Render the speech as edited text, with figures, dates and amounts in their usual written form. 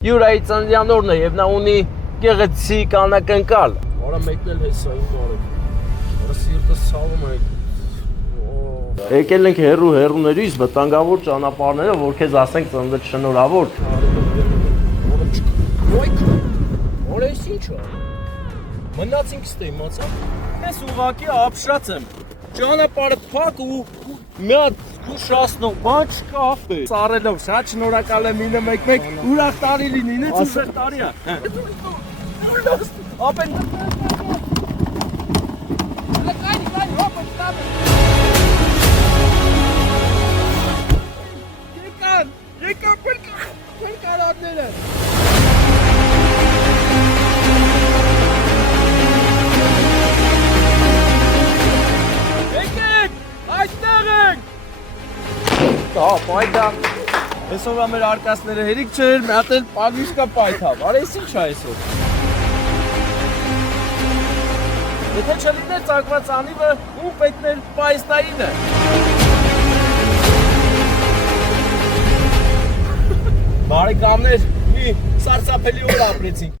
Յուրայի ծննդյան օրն է եւ նա ունի գեղեցիկ անակնկալ։ Արա մեկնել հեսա իմ արեք։ Արա սիրտս ցավում է։ Եկել ենք հերուներից վտանգավոր ճանապարհները, որ քեզ ասենք ծննդդ շնորհավոր։ Որես ինչ է։ Մնացինք ստե իմացա։ Ես ուղակի ապշած եմ։ Ճանապարհը փակ ու մի հատ ուշացնող բան չկա ապե։ Սարելով շատ շնորհակալ եմ 911 ուրախ տարի լինի, ինձ ուժեղ տարի է։ Ապեն Եկան պերկարանները։ Եկեք, այստեղ ենք։ Դա պայթա։ Այսօր մեր արկածները հերիք չէր, մի հատ էլ պագիշկա պայթավ։ Արա ես ինչ է այսօր։ Եթե չլիներ ծակված անիվը, ու պետներ պայստայինը։ Բարեկամներ, մի սարսափելի օր ապրեցինք։